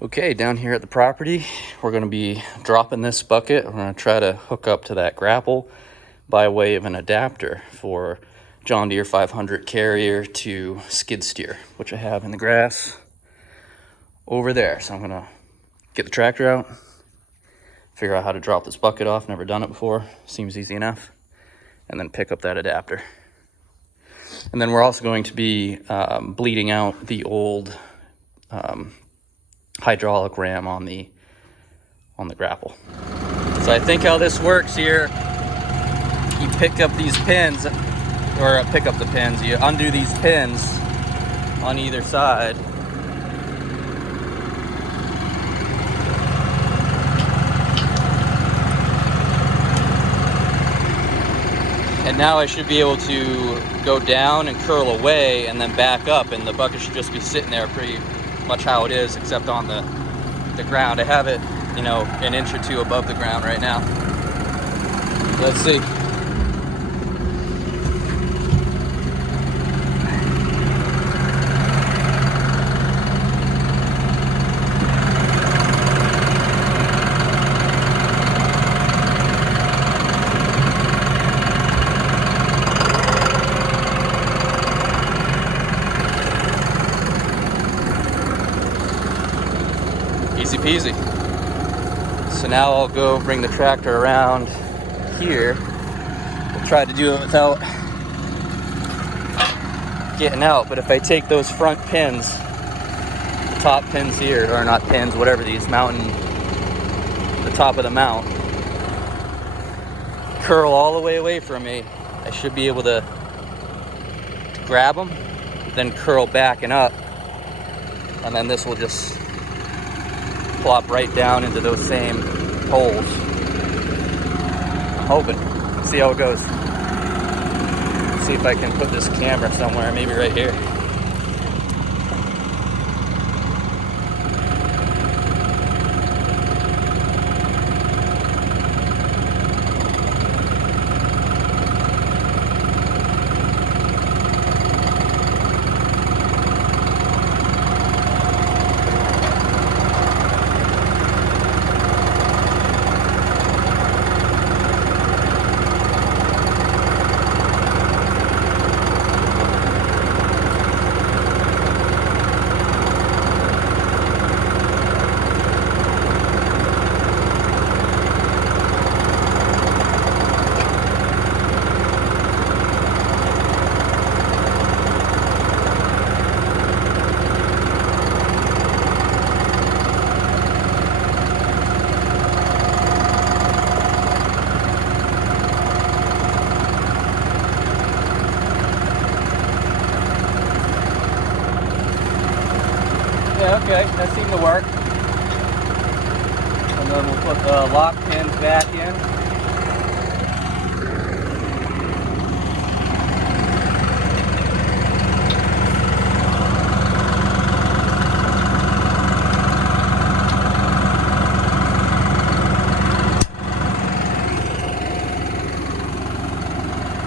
Okay, down here at the property, we're going to be dropping this bucket. We're going to try to hook up to that grapple by way of an adapter for John Deere 500 carrier to skid steer, which I have in the grass over there. So I'm going to get the tractor out, figure out how to drop this bucket off. Never done it before. Seems easy enough. And then pick up that adapter. And then we're also going to be bleeding out the old hydraulic ram on the grapple. So I think how this works here, you pick up these pins, or pick up the pins, you undo these pins on either side. And now I should be able to go down and curl away and then back up, and the bucket should just be sitting there pretty much how it is, except on the ground. I have it, you know, an inch or two above the ground right now. Let's see. Easy peasy. So now I'll go bring the tractor around here. We'll try to do it without getting out, but if I take those front pins, the top pins here, or not pins, whatever these mounting, the top of the mount, curl all the way away from me, I should be able to grab them, then curl back and up, and then this will just plop right down into those same holes. I'm hoping. Let's see how it goes. See if I can put this camera somewhere, maybe right here. Yeah, okay, that seemed to work. And then we'll put the lock pins back in.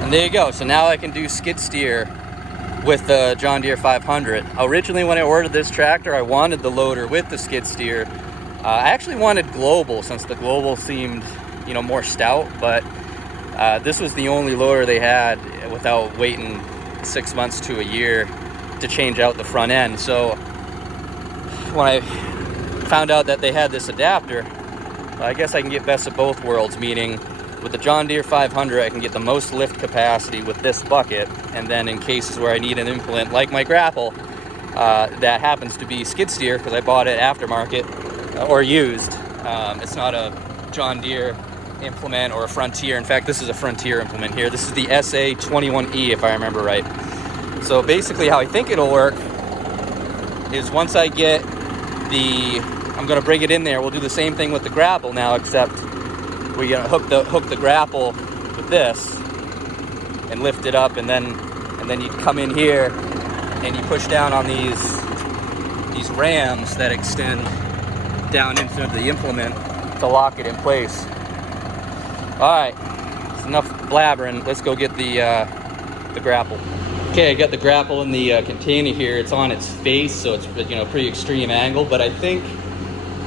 And there you go. So now I can do skid steer with the John Deere 500. Originally, when I ordered this tractor, I wanted the loader with the skid steer. I actually wanted Global, since the Global seemed, you know, more stout, but this was the only loader they had without waiting 6 months to a year to change out the front end. So when I found out that they had this adapter, I guess I can get best of both worlds, meaning with the John Deere 500, I can get the most lift capacity with this bucket, and then in cases where I need an implement like my grapple, that happens to be skid steer, because I bought it aftermarket or used. It's not a John Deere implement or a Frontier. In fact, this is a Frontier implement here. This is the SA21E, if I remember right. So basically how I think it'll work is once I get I'm going to bring it in there, we'll do the same thing with the grapple now, except we're going to hook the grapple with this and lift it up, and then you come in here and you push down on these rams that extend down into the implement to lock it in place. All right, it's enough blabbering. Let's go get the grapple. Okay, I got the grapple in the container here. It's on its face, so it's, you know, pretty extreme angle, but I think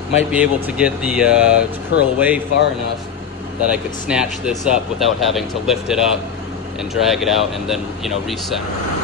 might be able to get the to curl away far enough that I could snatch this up without having to lift it up and drag it out and then, you know, recenter it.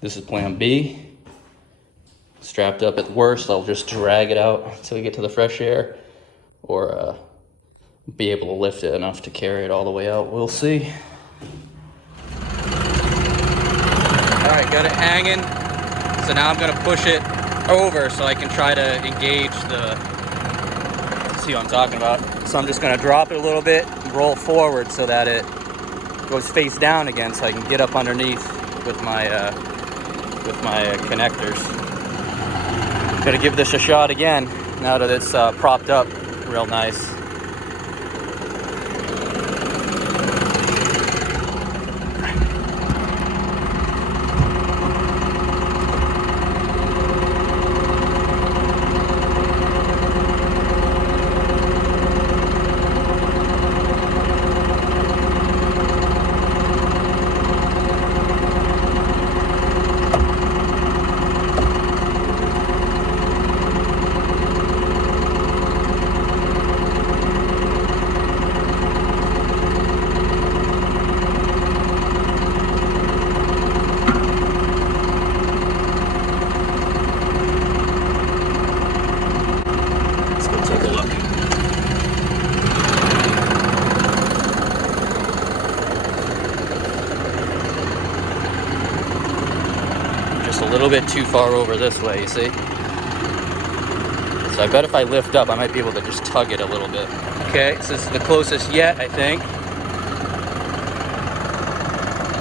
This is plan B. Strapped up at worst, I'll just drag it out until we get to the fresh air, or be able to lift it enough to carry it all the way out. We'll see. All right, got it hanging. So now I'm gonna push it over so I can try to engage the, see what I'm talking about. So I'm just gonna drop it a little bit, roll forward so that it goes face down again so I can get up underneath with my connectors. Gonna give this a shot again now that it's propped up real nice. A little bit too far over this way, you see? So I bet if I lift up, I might be able to just tug it a little bit. Okay, so this is the closest yet, I think.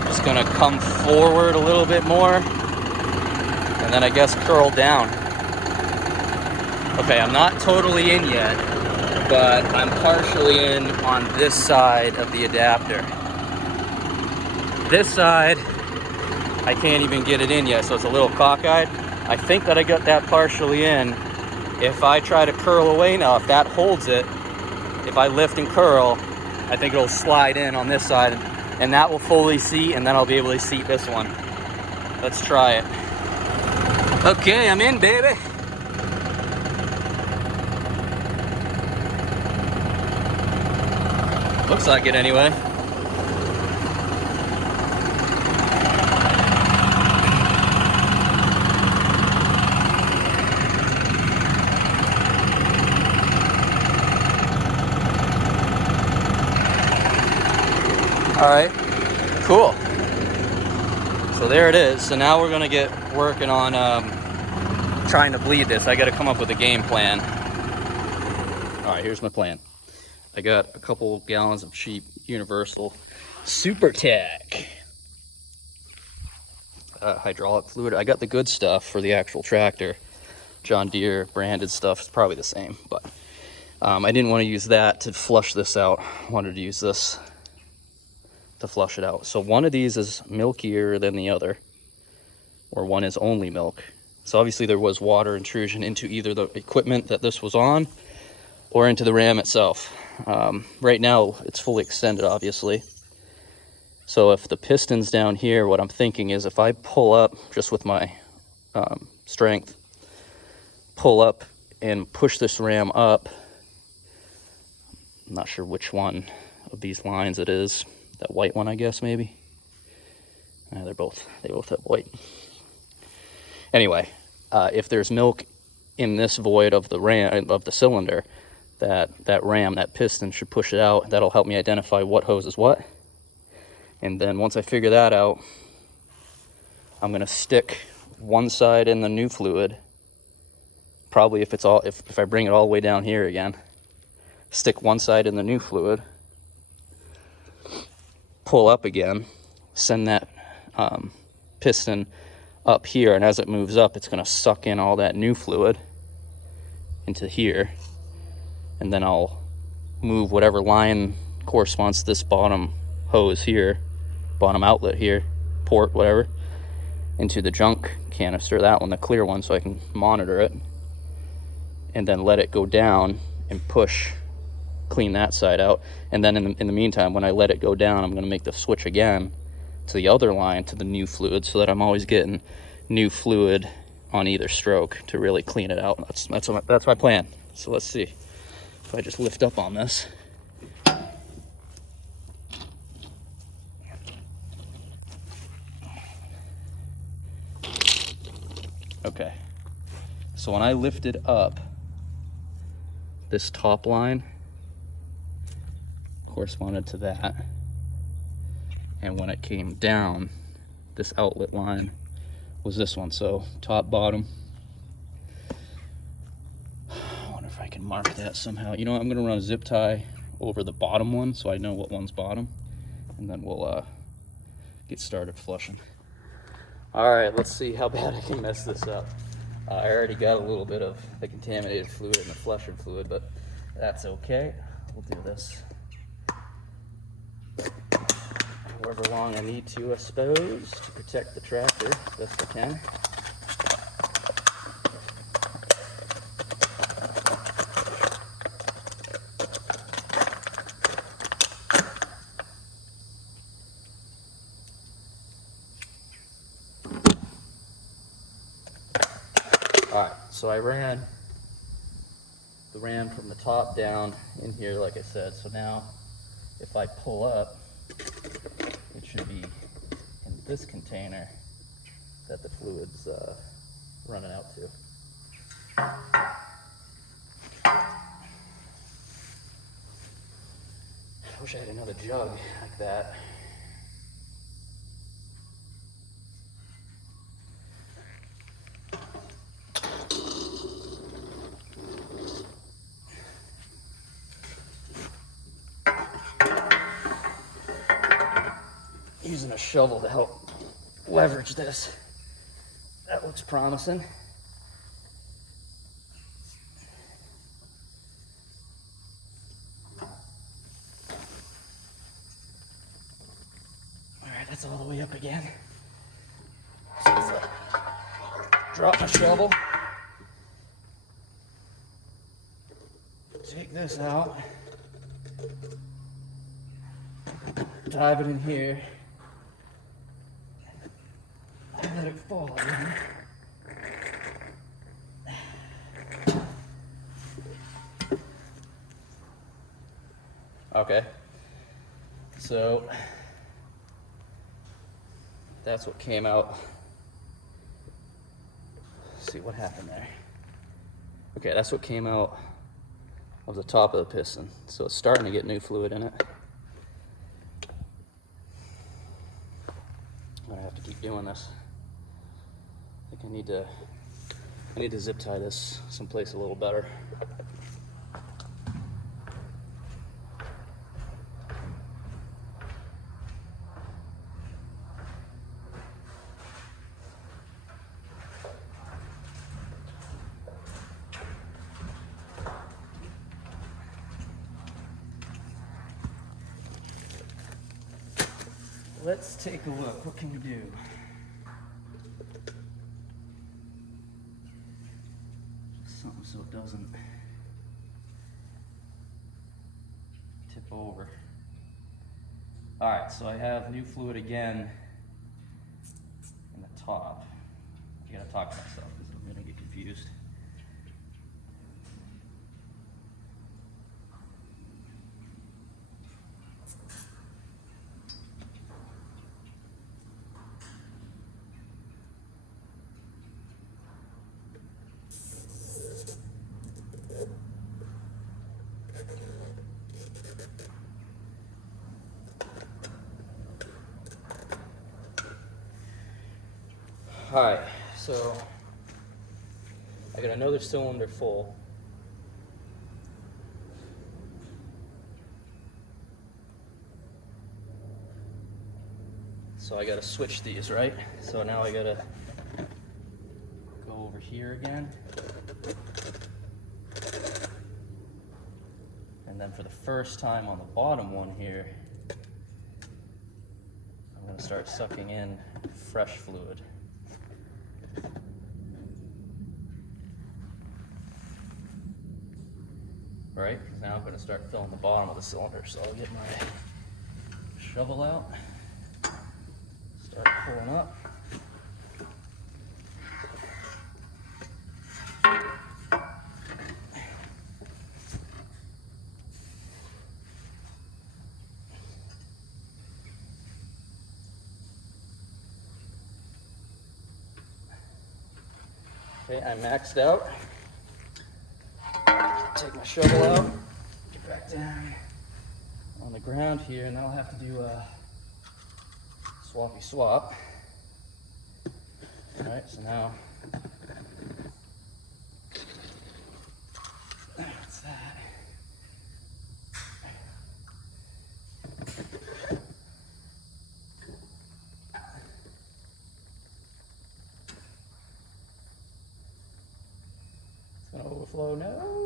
Just gonna come forward a little bit more, and then I guess curl down. Okay, I'm not totally in yet, but I'm partially in on this side of the adapter. This side, I can't even get it in yet, so it's a little cockeyed. I think that I got that partially in. If I try to curl away now, if that holds it, if I lift and curl, I think it'll slide in on this side, and that will fully seat, and then I'll be able to seat this one. Let's try it. Okay, I'm in, baby. Looks like it anyway. All right, cool. So there it is. So now we're gonna get working on trying to bleed this. I gotta come up with a game plan. All right, here's my plan. I got a couple gallons of cheap Universal Super Tech hydraulic fluid. I got the good stuff for the actual tractor. John Deere branded stuff. It's probably the same, but I didn't want to use that to flush this out. I wanted to use this to flush it out. So one of these is milkier than the other, or one is only milk. So obviously there was water intrusion into either the equipment that this was on or into the ram itself. Right now it's fully extended, obviously. So if the piston's down here, what I'm thinking is if I pull up just with my strength, pull up and push this ram up, I'm not sure which one of these lines it is. That white one, I guess, maybe. They both have white. Anyway, if there's milk in this void of the ram, of the cylinder, that ram, that piston should push it out. That'll help me identify what hose is what. And then once I figure that out, I'm gonna stick one side in the new fluid. Probably if I bring it all the way down here again, stick one side in the new fluid, pull up again, send that piston up here, and as it moves up, it's going to suck in all that new fluid into here, and then I'll move whatever line corresponds to this bottom hose here, bottom outlet here, port, whatever, into the junk canister, that one, the clear one, so I can monitor it, and then let it go down and clean that side out. And then in the meantime, when I let it go down, I'm going to make the switch again to the other line, to the new fluid, so that I'm always getting new fluid on either stroke to really clean it out. That's my plan. So let's see if I just lift up on this. Okay, so when I lifted up, this top line corresponded to that, and when it came down, this outlet line was this one. So top, bottom. I wonder if I can mark that somehow. You know what, I'm gonna run a zip tie over the bottom one so I know what one's bottom, and then we'll get started flushing. All right, let's see how bad I can mess this up. I already got a little bit of the contaminated fluid in the flusher fluid, but that's okay. We'll do this however long I need to, I suppose, to protect the tractor as best I can. All right, so I ran the ram from the top down in here, like I said. So now if I pull up, it should be in this container that the fluid's running out to. I wish I had another jug like that. Using a shovel to help leverage this. That looks promising. me up again. So if I drop my shovel, take this out, dive it in here, and let it fall again. Okay, so that's what came out. Let's see what happened there. Okay, that's what came out of the top of the piston. So it's starting to get new fluid in it. I'm gonna have to keep doing this. I think I need to zip tie this someplace a little better. Let's take a look. What can we do? Something so it doesn't tip over. All right, so I have new fluid again in the top. I gotta talk to myself because I'm gonna get confused. All right, so I got another cylinder full. So I gotta switch these, right? So now I gotta go over here again. And then for the first time on the bottom one here, I'm gonna start sucking in fresh fluid. Right, because now I'm going to start filling the bottom of the cylinder. So I'll get my shovel out, start pulling up. Okay, I'm maxed out. Take my shovel out, get back down on the ground here, and then I'll have to do a swappy swap. All right, so now that's that. It's gonna overflow. No.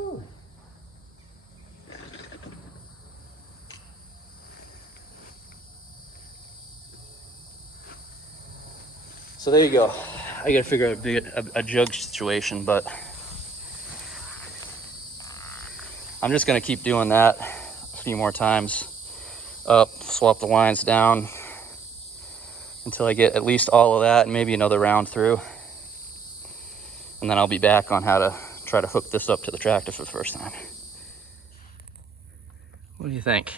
So there you go. I gotta figure out a jug situation, but I'm just gonna keep doing that a few more times. Up, swap the lines down until I get at least all of that and maybe another round through. And then I'll be back on how to try to hook this up to the tractor for the first time. What do you think?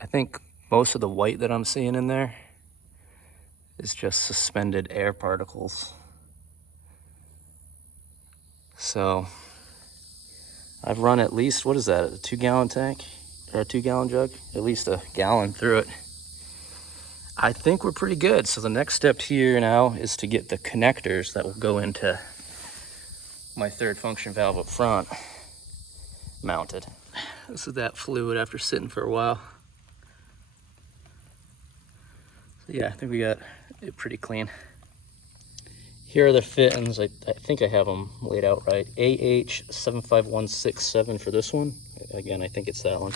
I think most of the white that I'm seeing in there is just suspended air particles. So I've run at least, what is that, a 2-gallon tank or a 2-gallon jug? At least a gallon through it. I think we're pretty good. So the next step here now is to get the connectors that will go into my third function valve up front mounted. This is that fluid after sitting for a while. So yeah, I think we got it pretty clean. Here are the fittings. I think I have them laid out right. AH75167 for this one. Again, I think it's that one.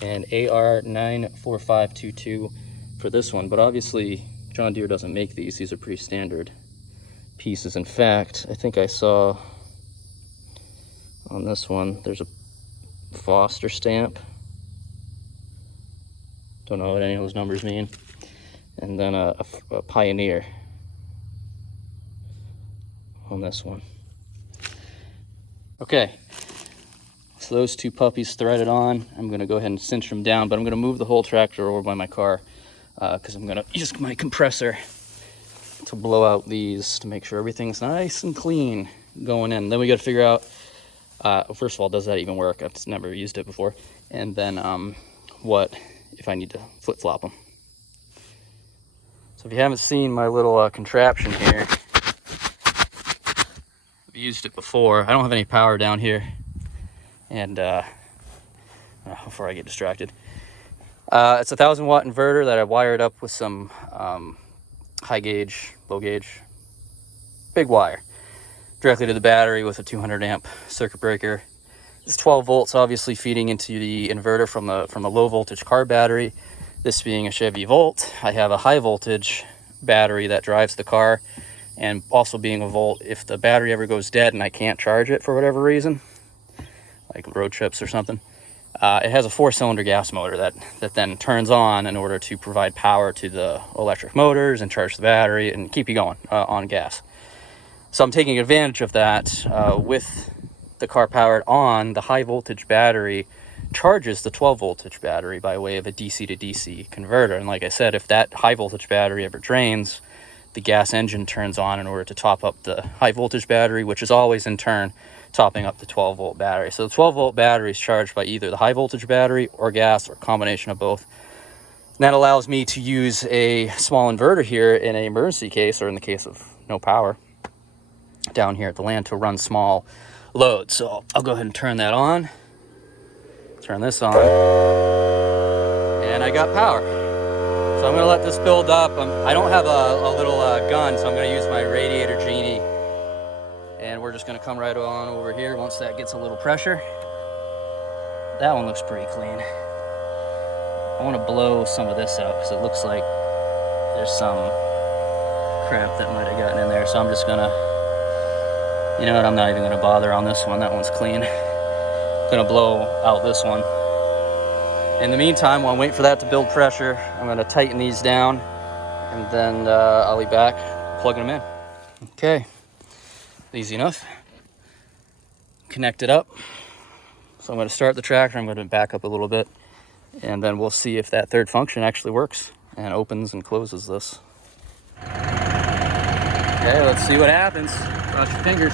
and AR94522 for this one. But obviously John Deere doesn't make these. These are pretty standard pieces. In fact, I think I saw on this one there's a Foster stamp. Don't know what any of those numbers mean. And then a Pioneer on this one. Okay, so those two puppies threaded on. I'm gonna go ahead and cinch them down, but I'm gonna move the whole tractor over by my car because I'm gonna use my compressor to blow out these to make sure everything's nice and clean going in. Then we gotta figure out, first of all, does that even work? I've never used it before. And then what if I need to flip-flop them. So if you haven't seen my little contraption here, I've used it before. I don't have any power down here. And before I get distracted, it's a 1,000-watt inverter that I wired up with some high gauge, low gauge, big wire directly to the battery with a 200 amp circuit breaker. It's 12 volts, obviously feeding into the inverter from the low voltage car battery. This being a Chevy Volt, I have a high voltage battery that drives the car, and also being a Volt, if the battery ever goes dead and I can't charge it for whatever reason, like road trips or something, it has a 4-cylinder gas motor that then turns on in order to provide power to the electric motors and charge the battery and keep you going on gas. So I'm taking advantage of that with the car powered on. The high voltage battery charges the 12 voltage battery by way of a DC to DC converter. And like I said, if that high voltage battery ever drains, the gas engine turns on in order to top up the high voltage battery, which is always in turn topping up the 12 volt battery. So the 12 volt battery is charged by either the high voltage battery or gas, or a combination of both. And that allows me to use a small inverter here in an emergency case, or in the case of no power down here at the land, to run small loads. So I'll go ahead and turn that on, turn this on, and I got power. So I'm gonna let this build up. I don't have a little gun, so I'm gonna use my radiator genie, and we're just gonna come right on over here once that gets a little pressure. That one looks pretty clean. I wanna blow some of this out because it looks like there's some crap that might have gotten in there. So I'm just gonna, you know what, I'm not even gonna bother on this one. That one's clean. I'm gonna blow out this one. In the meantime, while I'm waiting for that to build pressure, I'm gonna tighten these down, and then I'll be back plugging them in. Okay, easy enough. Connect it up. So I'm gonna start the tractor, I'm gonna back up a little bit, and then we'll see if that third function actually works and opens and closes this. Okay, let's see what happens. Cross your fingers.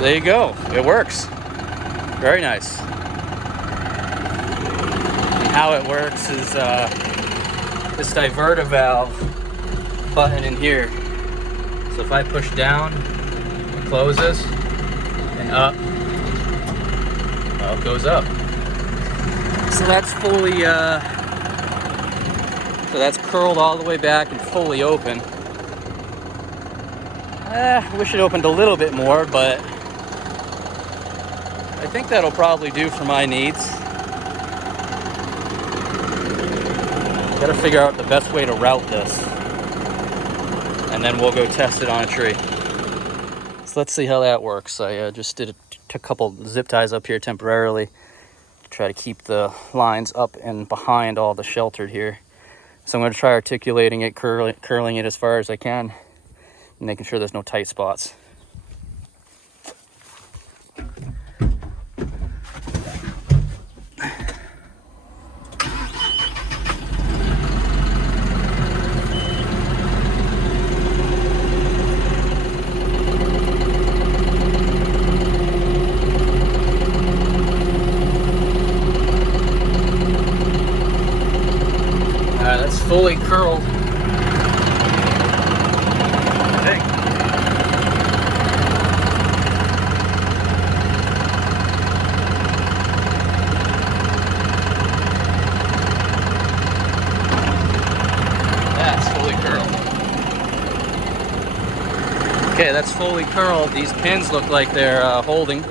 There you go. It works. Very nice. And how it works is this diverter valve button in here. So if I push down, it closes, and up, well, it goes up. So that's fully, so that's curled all the way back and fully open. I wish it opened a little bit more, but I think that'll probably do for my needs. Gotta figure out the best way to route this, and then we'll go test it on a tree. So So let's see how that works. I just did a couple zip ties up here temporarily to try to keep the lines up and behind all the sheltered here. So I'm going to try articulating it, curling it as far as I can, and making sure there's no tight spots. That's fully curled. I think. That's fully curled. Okay, that's fully curled. These pins look like they're holding.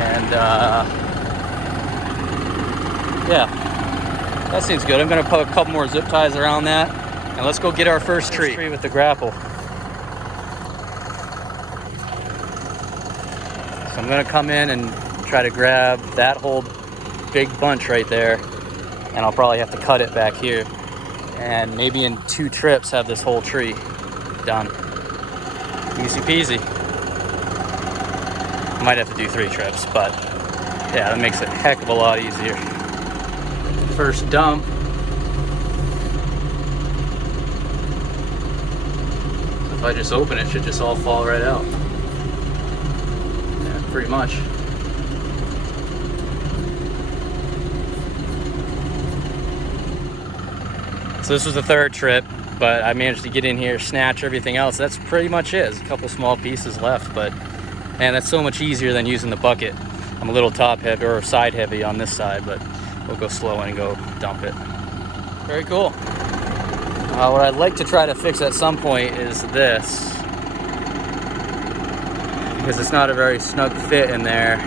And yeah, that seems good. I'm gonna put a couple more zip ties around that, and let's go get our first tree with the grapple. So I'm gonna come in and try to grab that whole big bunch right there, and I'll probably have to cut it back here, and maybe in 2 trips have this whole tree done. Easy peasy. Might have to do 3 trips, but yeah, that makes it a heck of a lot easier. First dump. So if I just open it, it should just all fall right out. Yeah, pretty much. So this was the 3rd trip, but I managed to get in here, snatch everything else. That's pretty much it. There's a couple small pieces left, but man, that's so much easier than using the bucket. I'm a little top heavy or side heavy on this side, but we'll go slow and go dump it. Very cool. What I'd like to try to fix at some point is this, because it's not a very snug fit in there.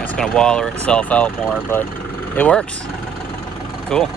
It's gonna wallow itself out more, but it works. Cool.